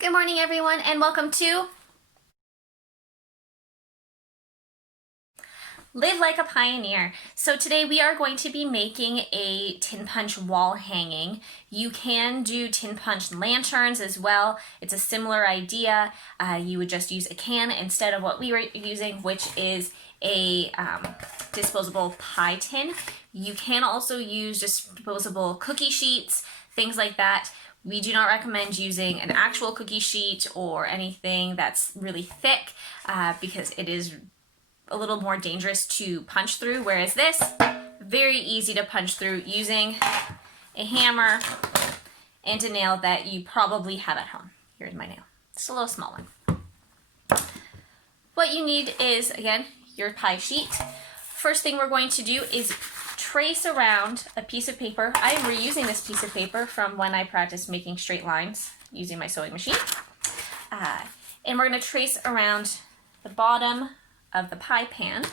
Good morning, everyone, and welcome to Live Like a Pioneer. So today we are going to be making a tin punch wall hanging. You can do tin punch lanterns as well. It's a similar idea. You would just use a can instead of what we were using, which is a disposable pie tin. You can also use disposable cookie sheets, things like that. We do not recommend using an actual cookie sheet or anything that's really thick because it is a little more dangerous to punch through, whereas this, very easy to punch through using a hammer and a nail that you probably have at home. Here's my nail. It's a little small one. What you need is, again, your pie sheet. First thing we're going to do is trace around a piece of paper. I am reusing this piece of paper from when I practiced making straight lines using my sewing machine. And we're going to trace around the bottom of the pie pan.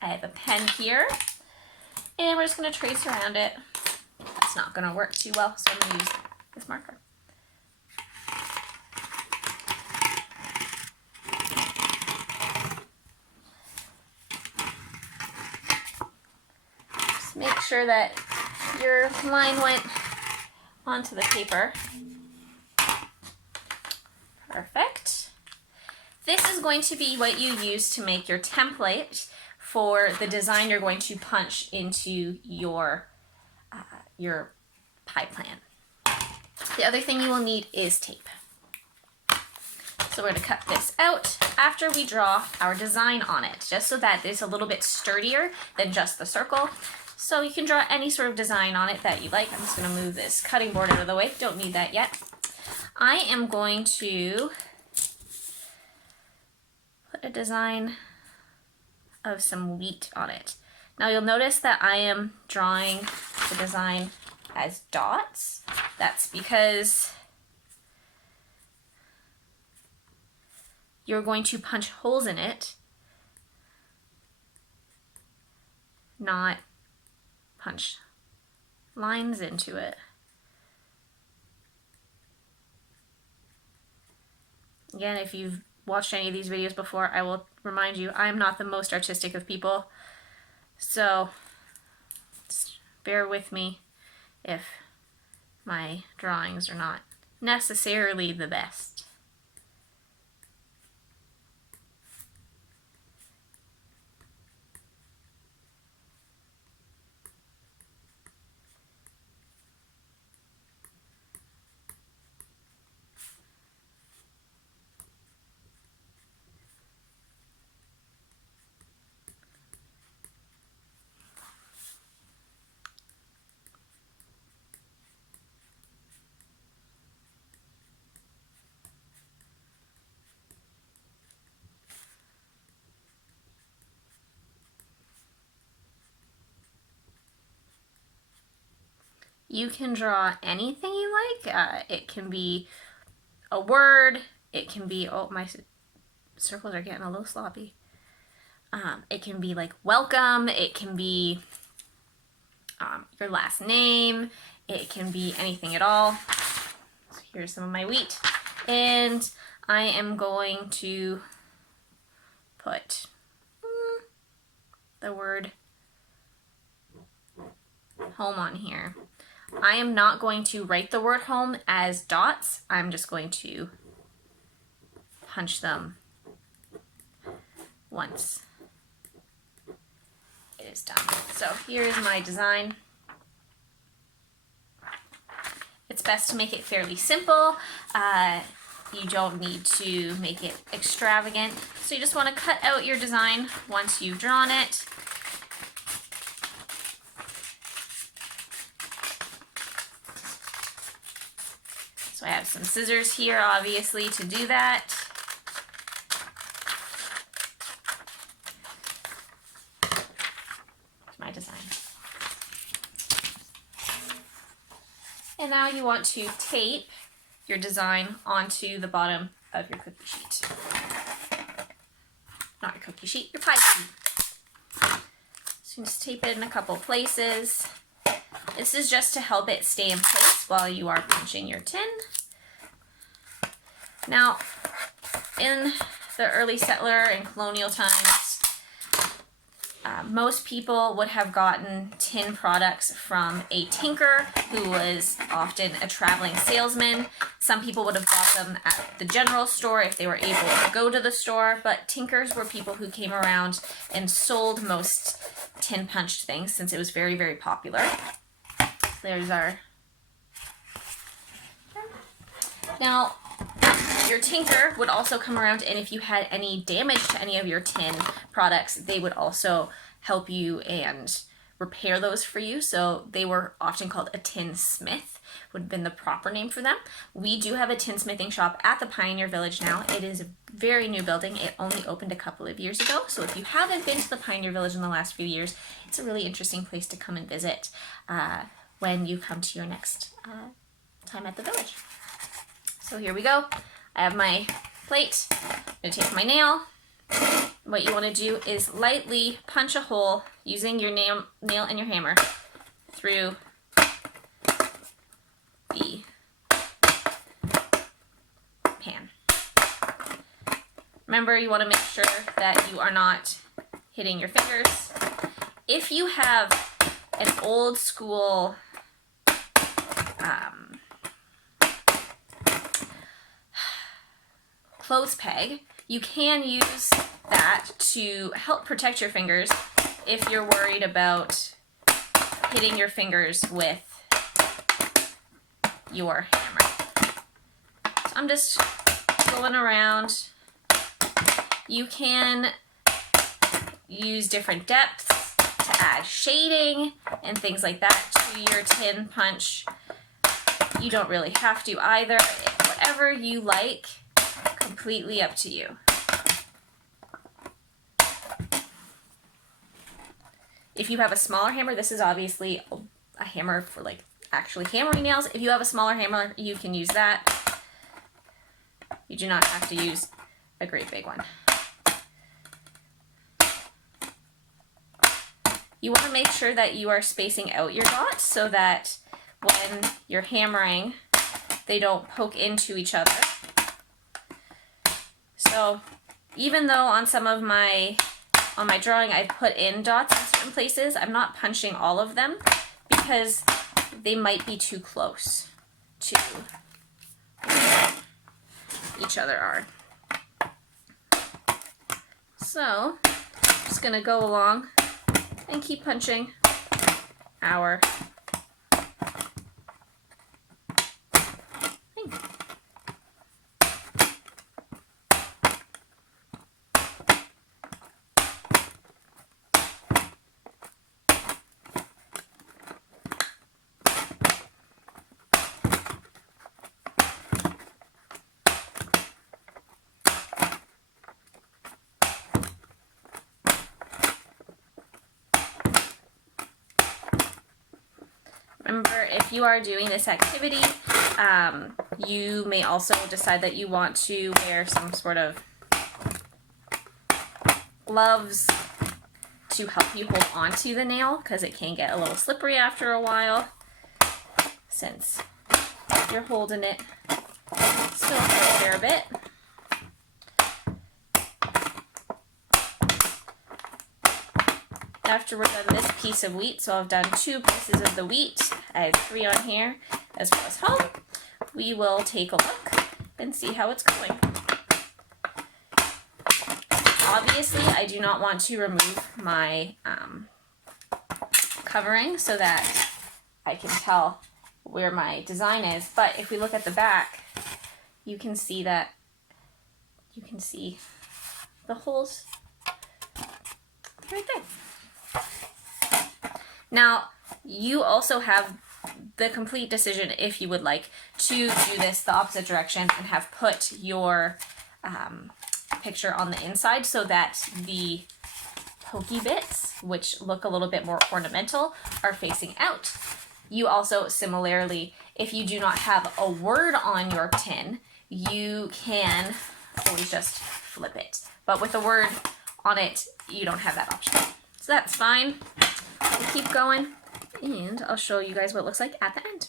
I have a pen here, and we're just going to trace around it. That's not going to work too well, so I'm going to use this marker. Just make sure that your line went onto the paper. Perfect. This is going to be what you use to make your template for the design you're going to punch into your pie plan. The other thing you will need is tape. So we're going to cut this out after we draw our design on it, just so that it's a little bit sturdier than just the circle. So you can draw any sort of design on it that you like. I'm just going to move this cutting board out of the way. Don't need that yet. I am going to put a design of some wheat on it. Now you'll notice that I am drawing the design as dots. That's because you're going to punch holes in it, not punch lines into it. Again, if you've watched any of these videos before, I will remind you, I am not the most artistic of people, so just bear with me if my drawings are not necessarily the best. You can draw anything you like. It can be a word, it can be, oh, my circles are getting a little sloppy. It can be like welcome, it can be your last name, it can be anything at all. So here's some of my wheat. And I am going to put the word home on here. I am not going to write the word home as dots. I'm just going to punch them once it is done. So here's my design. It's best to make it fairly simple. You don't need to make it extravagant. So you just want to cut out your design once you've drawn it. So I have some scissors here, obviously, to do that. Here's my design. And now you want to tape your design onto the bottom of your cookie sheet. Not your cookie sheet, your pie sheet. So you just tape it in a couple places. This is just to help it stay in place while you are punching your tin. Now, in the early settler and colonial times, most people would have gotten tin products from a tinker who was often a traveling salesman. Some people would have bought them at the general store if they were able to go to the store, but tinkers were people who came around and sold most tin punched things since it was very, very popular. There's our... Now, your tinker would also come around, and if you had any damage to any of your tin products, they would also help you and repair those for you. So they were often called a tinsmith, would have been the proper name for them. We do have a tinsmithing shop at the Pioneer Village now. It is a very new building. It only opened a couple of years ago. So if you haven't been to the Pioneer Village in the last few years, it's a really interesting place to come and visit when you come to your next time at the village. So here we go. I have my plate. I'm going to take my nail. What you want to do is lightly punch a hole using your nail and your hammer through the pan. Remember, you want to make sure that you are not hitting your fingers. If you have an old school clothes peg, you can use that to help protect your fingers if you're worried about hitting your fingers with your hammer. So I'm just going around. You can use different depths to add shading and things like that to your tin punch. You don't really have to either. Whatever you like, completely up to you. If you have a smaller hammer, this is obviously a hammer for like actually hammering nails. If you have a smaller hammer, you can use that. You do not have to use a great big one. You want to make sure that you are spacing out your dots so that when you're hammering, they don't poke into each other. So even though on some of my drawing I put in dots in certain places, I'm not punching all of them because they might be too close to each other are. So I'm just going to go along and keep punching our thing. Remember, if you are doing this activity, you may also decide that you want to wear some sort of gloves to help you hold onto the nail because it can get a little slippery after a while since you're holding it still for a fair bit. After we're done this piece of wheat, so I've done 2 pieces of the wheat, I have 3 on here as well as home, we will take a look and see how it's going. Obviously, I do not want to remove my covering so that I can tell where my design is, but if we look at the back, you can see that, the holes right there. Now, you also have the complete decision if you would like to do this the opposite direction and have put your picture on the inside so that the pokey bits, which look a little bit more ornamental, are facing out. You also, similarly, if you do not have a word on your tin, you can always just flip it. But with a word on it, you don't have that option. So that's fine. We'll keep going, and I'll show you guys what it looks like at the end.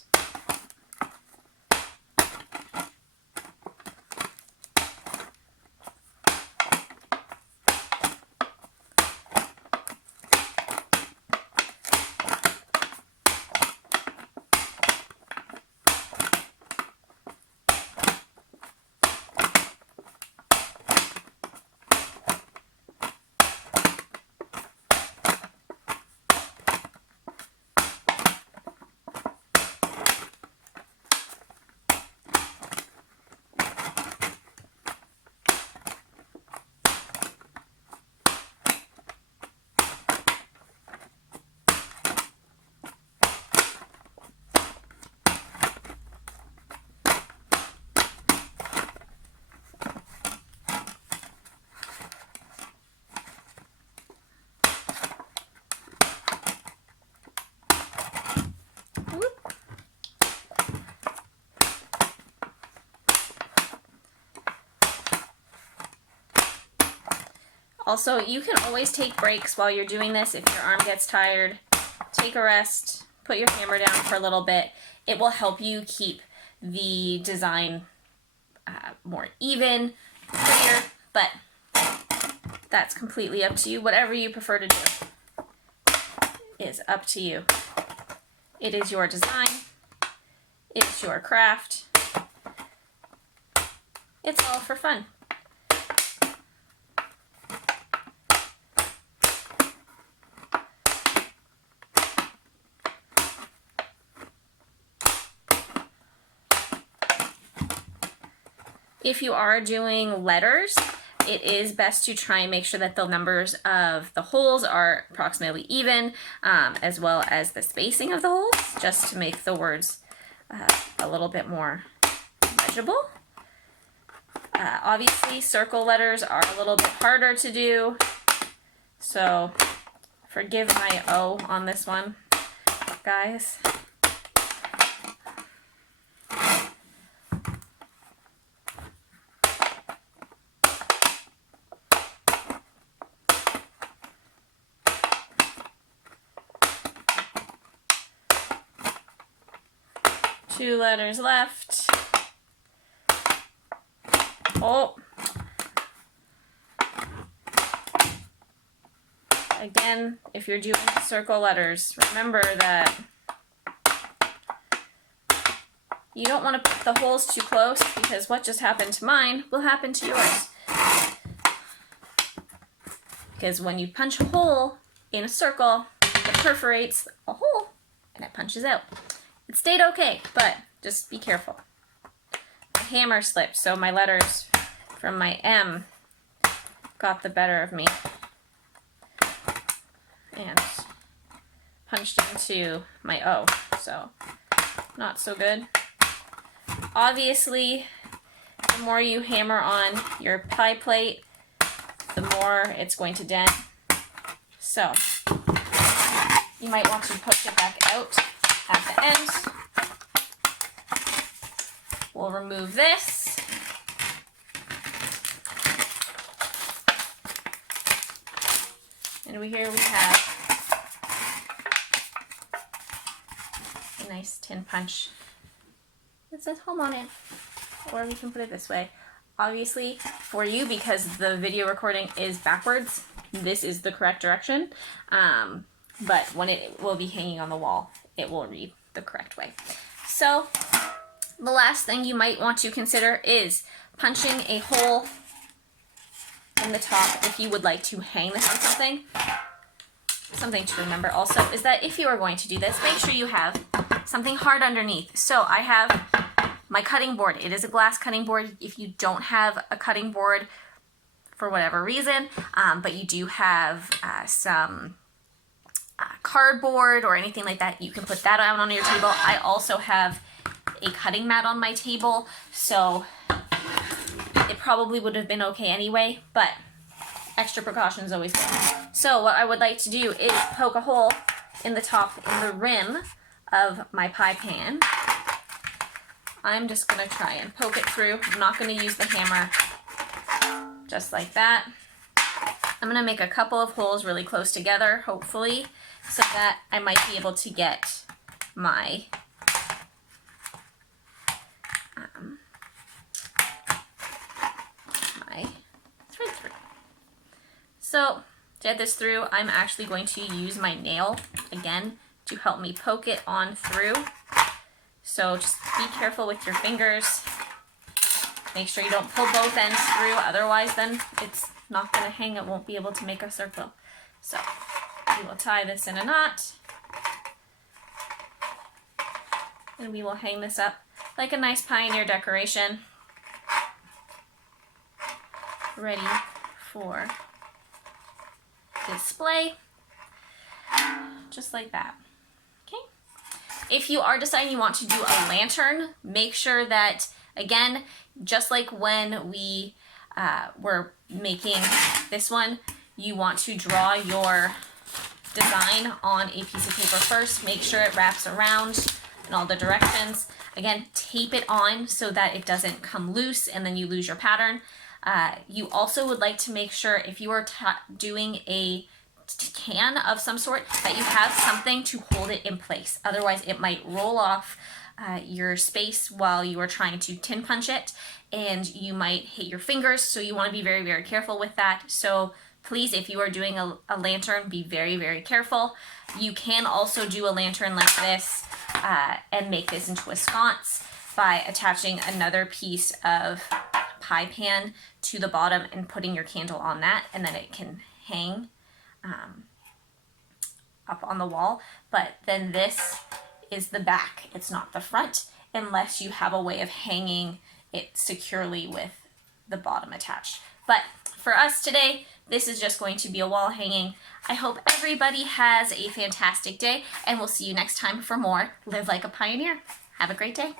Also, you can always take breaks while you're doing this. If your arm gets tired, take a rest, put your hammer down for a little bit. It will help you keep the design more even, clear, but that's completely up to you. Whatever you prefer to do is up to you. It is your design. It's your craft. It's all for fun. If you are doing letters, it is best to try and make sure that the numbers of the holes are approximately even, as well as the spacing of the holes, just to make the words a little bit more legible. Obviously, circle letters are a little bit harder to do, so forgive my O on this one, guys. Two letters left. Oh. Again, if you're doing circle letters, remember that you don't want to put the holes too close, because what just happened to mine will happen to yours. Because when you punch a hole in a circle, it perforates a hole and it punches out. It stayed okay, but just be careful. My hammer slipped, so my letters from my M got the better of me and punched into my O, so not so good. Obviously, the more you hammer on your pie plate, the more it's going to dent. So you might want to push it back out at the end. We'll remove this. And here we have a nice tin punch. It says home on it. Or we can put it this way. Obviously, for you, because the video recording is backwards, this is the correct direction. But when it will be hanging on the wall, it will read the correct way. So the last thing you might want to consider is punching a hole in the top if you would like to hang this on something. Something to remember also is that if you are going to do this, make sure you have something hard underneath. So I have my cutting board. It is a glass cutting board. If you don't have a cutting board for whatever reason, but you do have some cardboard or anything like that, you can put that out on your table. I also have a cutting mat on my table, so it probably would have been okay anyway, but extra precautions always good. So what I would like to do is poke a hole in the top, in the rim of my pie pan. I'm just going to try and poke it through. I'm not going to use the hammer, just like that. I'm going to make a couple of holes really close together, hopefully, so that I might be able to get my thread through. So to get this through, I'm actually going to use my nail again to help me poke it on through. So just be careful with your fingers. Make sure you don't pull both ends through, otherwise then it's not going to hang. It won't be able to make a circle. So we will tie this in a knot, and we will hang this up like a nice pioneer decoration, ready for display, just like that. Okay. If you are deciding you want to do a lantern, make sure that, again, just like when we were making this one, you want to draw your design on a piece of paper first. Make sure it wraps around in all the directions. Again, tape it on so that it doesn't come loose and then you lose your pattern. You also would like to make sure if you are doing a can of some sort that you have something to hold it in place. Otherwise it might roll off your space while you are trying to tin punch it, and you might hit your fingers, so you want to be very, very careful with that. So please, if you are doing a lantern, be very, very careful. You can also do a lantern like this and make this into a sconce by attaching another piece of pie pan to the bottom and putting your candle on that, and then it can hang up on the wall. But then this is the back, it's not the front, unless you have a way of hanging it securely with the bottom attached. But for us today, this is just going to be a wall hanging. I hope everybody has a fantastic day, and we'll see you next time for more Live Like a Pioneer. Have a great day.